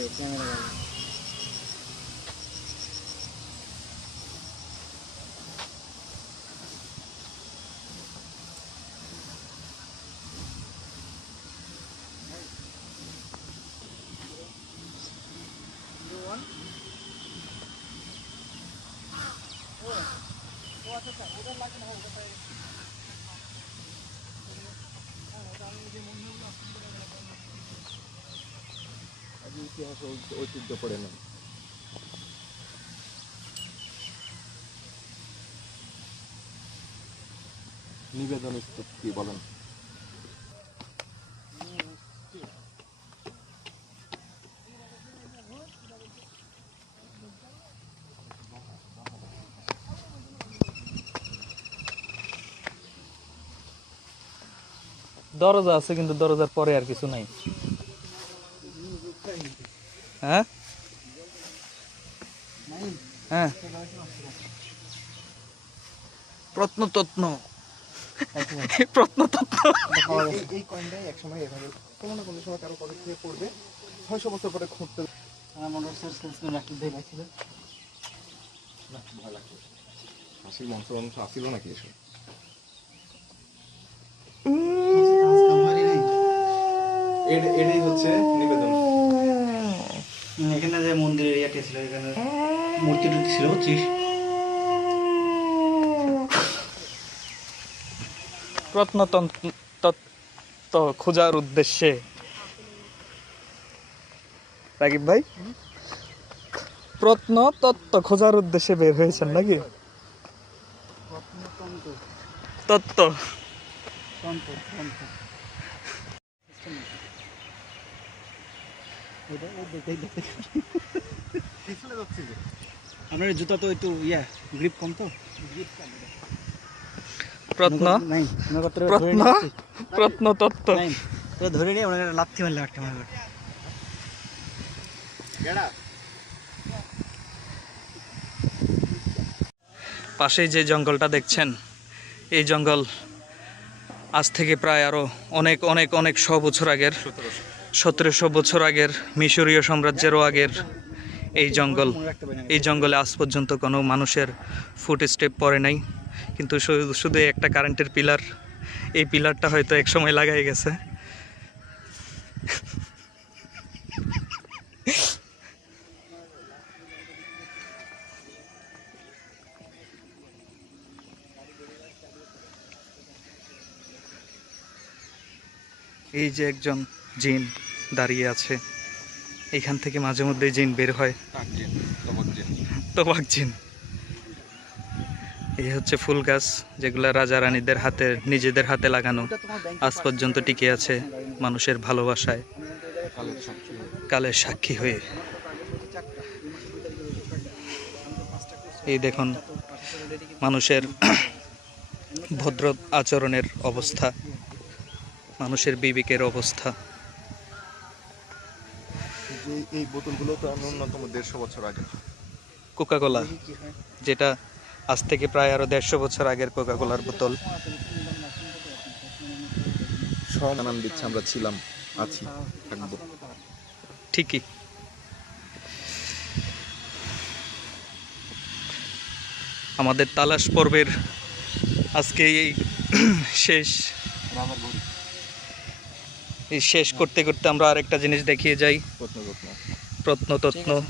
y ya era ইতিহাস ঐতিহ্য পড়ে না নিবেদন স্তূপ কি বলেন? দরজা আছে, কিন্তু দরজার পরে আর কিছু নাই। হ্যাঁ? হ্যাঁ। প্রত্নতত্ন। এই- কয়েনটাই মনে হচ্ছে ভয় লাগছে হাসির মঞ্চ মানুষ আসিল নাকি এটাই হচ্ছে এখানে যে মন্দিরের ইয়েটা ছিল এখানে মূর্তি টুর্তি ছিল বুঝছিস? প্রত্নতত্ত্ব খোঁজার উদ্দেশ্যে। রাকিব ভাই? প্রত্নতত্ত্ব খোঁজার উদ্দেশ্যে বের হয়েছেন নাকি? তত্ত্ব। তন্ত্র তন্ত্র। আপনার জুতা তো একটু ইয়া গ্রিপ কম তো। প্রত্ন? প্রত্ন? ধরে নিয়ে ওনাকে লাথি মারলে একটা মারবে পাশেই যে জঙ্গলটা দেখছেন এই জঙ্গল আজ থেকে প্রায় আরও অনেক অনেক অনেক শ বছর আগের। সতেরোশো বছর আগের মিশরীয় সাম্রাজ্যেরও আগের এই জঙ্গল। এই জঙ্গলে আজ পর্যন্ত কোনো মানুষের ফুট স্টেপ পড়ে নাই। কিন্তু শুধু একটা কারেন্টের পিলার এই পিলারটা হয়তো এক সময় লাগাই গেছে। এই যে একজন জিন দাঁড়িয়ে আছে। এখান থেকে মাঝে মধ্যে জিন বের হয়। তোবাক জিন। এই হচ্ছে ফুল গাছ যেগুলো রাজা রানীদের হাতে নিজেদের হাতে লাগানো। আজ পর্যন্ত টিকে আছে মানুষের ভালোবাসায়। কালের সাক্ষী হয়ে। এই দেখুন মানুষের ভদ্র আচরণের অবস্থা মানুষের বিবেকের অবস্থা। যে এই বোতলগুলো তো ন্যূনতম দেড়শো বছর আগে কোকাকোলা যেটা আজ থেকে প্রায় আরও দেড়শো বছর আগের কোকাকোলার বোতল। সম্মান দিচ্ছে আমরা ছিলাম আছি থাকব। ঠিকই। আমাদের তালাশ পর্বের আজকে এই শেষ। এই শেষ করতে করতে আমরা আরেকটা জিনিস দেখিয়ে যাই। প্রত্নতত্ন।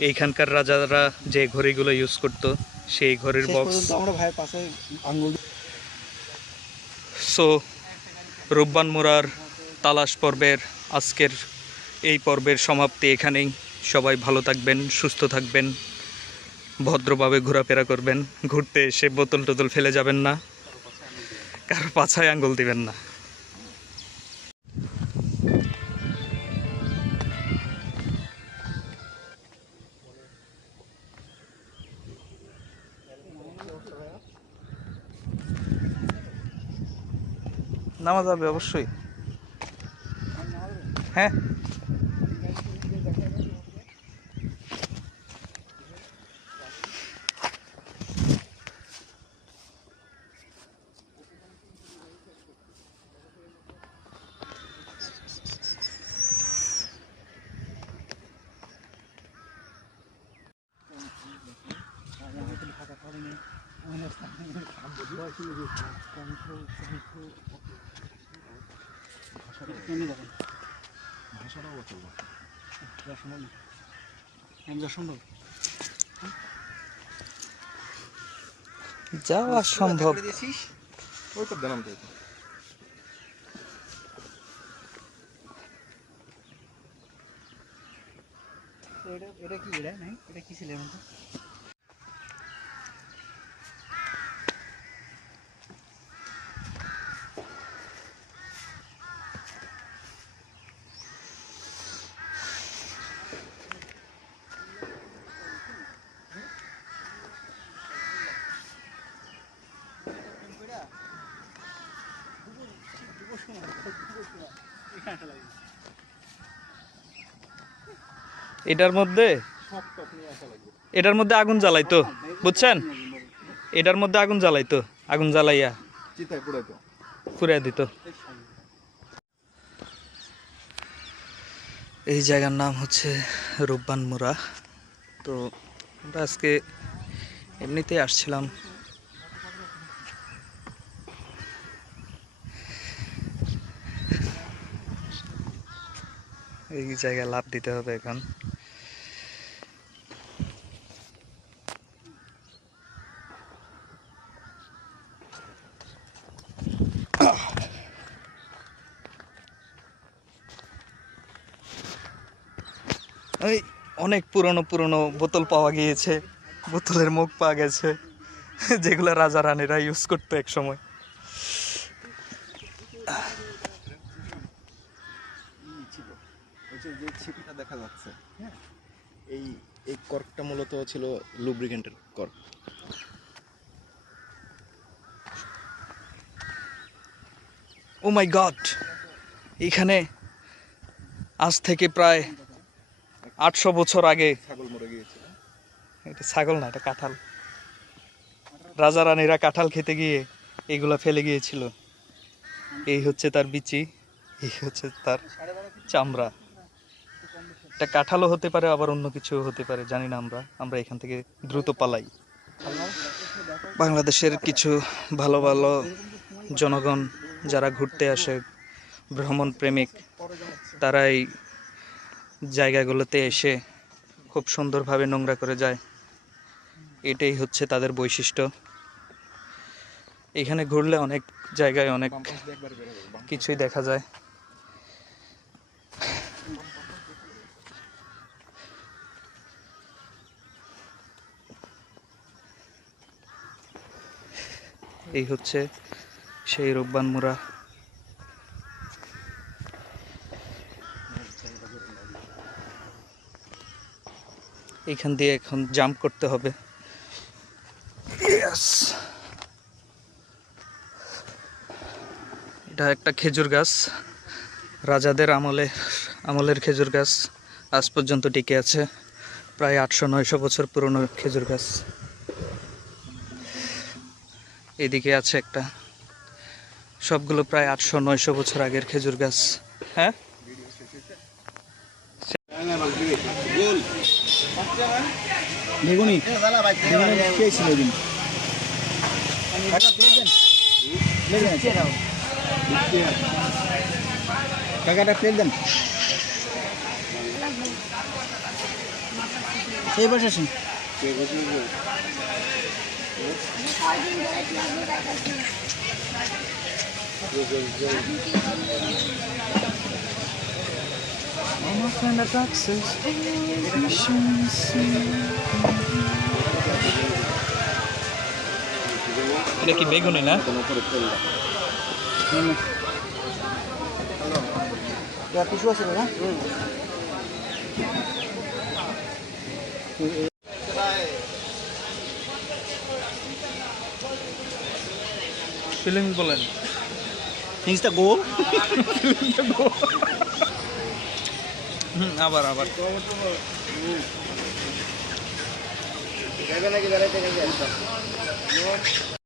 এইখানকার রাজারা যে ঘড়িগুলো ইউজ করতো সেই ঘড়ির বক্স সো রূপবান মুরার তালাশ পর্বের আজকের এই পর্বের সমাপ্তি এখানেই। সবাই ভালো থাকবেন সুস্থ থাকবেন ভদ্রভাবে ঘোরাফেরা করবেন। ঘুরতে এসে বোতল টোতল ফেলে যাবেন না। কারও পাছায় আঙ্গুল দিবেন না। নামা যাবে অবশ্যই। হ্যাঁ? ভাষাটাও রসমল যাওয়া সম্ভব। ওই তো দিলাম তো এটা এটা কি, এটা নাই এটা কি ছিল এমন এটার মধ্যে? এটার মধ্যে আগুন জ্বালাইতো, বুঝছেন? এটার মধ্যে আগুন জ্বালাইতো, আগুন জ্বালাইয়া পড়ে দিত। এই জায়গার নাম হচ্ছে রূপবান মুরা। তো আমরা আজকে এমনিতেই আসছিলাম। এই জায়গায় লাভ দিতে হবে এখন। ওই অনেক পুরনো পুরনো বোতল পাওয়া গিয়েছে বোতলের মুখ পাওয়া গেছে যেগুলো রাজা রানীরা ইউজ করতো এক সময় যে দেখা যাচ্ছে হ্যাঁ এই এই কর্কটা মূলত ছিল লুব্রিকেন্টের কর্ক ও মাই গড এখানে আজ থেকে প্রায় আটশো বছর আগে ছাগল মরে গিয়েছিল। এটা ছাগল না এটা কাঁঠাল। রাজা রানীরা কাঁঠাল খেতে গিয়ে এগুলা ফেলে গিয়েছিল। এই হচ্ছে তার বিচি এই হচ্ছে তার চামড়া। এটা কাঁঠালও হতে পারে আবার অন্য কিছু হতে পারে জানি না আমরা। আমরা এখান থেকে দ্রুত পালাই। বাংলাদেশের কিছু ভালো ভালো জনগণ যারা ঘুরতে আসে ভ্রমণ প্রেমিক তারা এই জায়গাগুলোতে এসে খুব সুন্দরভাবে নোংরা করে যায়। এটাই হচ্ছে তাদের বৈশিষ্ট্য। এখানে ঘুরলে অনেক জায়গায় অনেক কিছুই দেখা যায়। এই হচ্ছে সেই রূপবান মুরা। এইখান দিয়ে এখন জাম্প করতে হবে! এটা একটা খেজুর গাছ। রাজাদের আমলে আমলের খেজুর গাছ আজ পর্যন্ত টিকে আছে। প্রায় আটশো নয়শো বছর পুরনো খেজুর গাছ। এদিকে আছে একটা। সবগুলো প্রায় আটশো নয়শো বছর আগের খেজুর গাছ। হ্যাঁ? বেগুনি? বেগুনি কে ছিল ওদিন কাকাটা প্লেট দেন। এই বসে আসেন। এটা কি বেগুনি না টিসু আছে না ফিলিং বলেন থিংসটা গো হুম আবার আবার যাবে নাকি বেড়াইতে নাকি